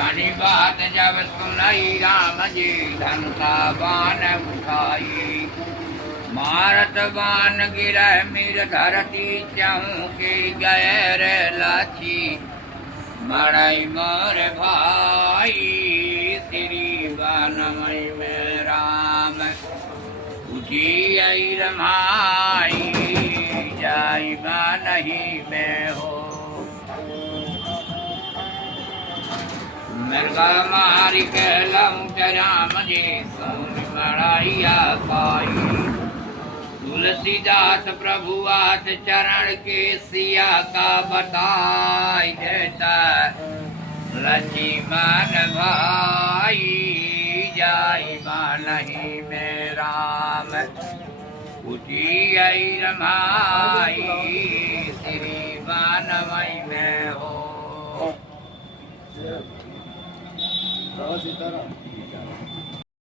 जानी बात जब सुनई राम जी धन का बाण उठाई मारत बाण गिरह मीर धरती चहु के गैर लाछी मरई मोर भाई श्री बानमय में राम उजिय रमाई जाई नहीं में हो मृगा मारी के लंक राम जी सोन मड़ाइया पाई तुलसीदास प्रभु आत चरण के सिया का बताई देता लक्ष्मण भाई जाई नहीं में राम उजिय रमाई श्री बानमय में हो सीताराम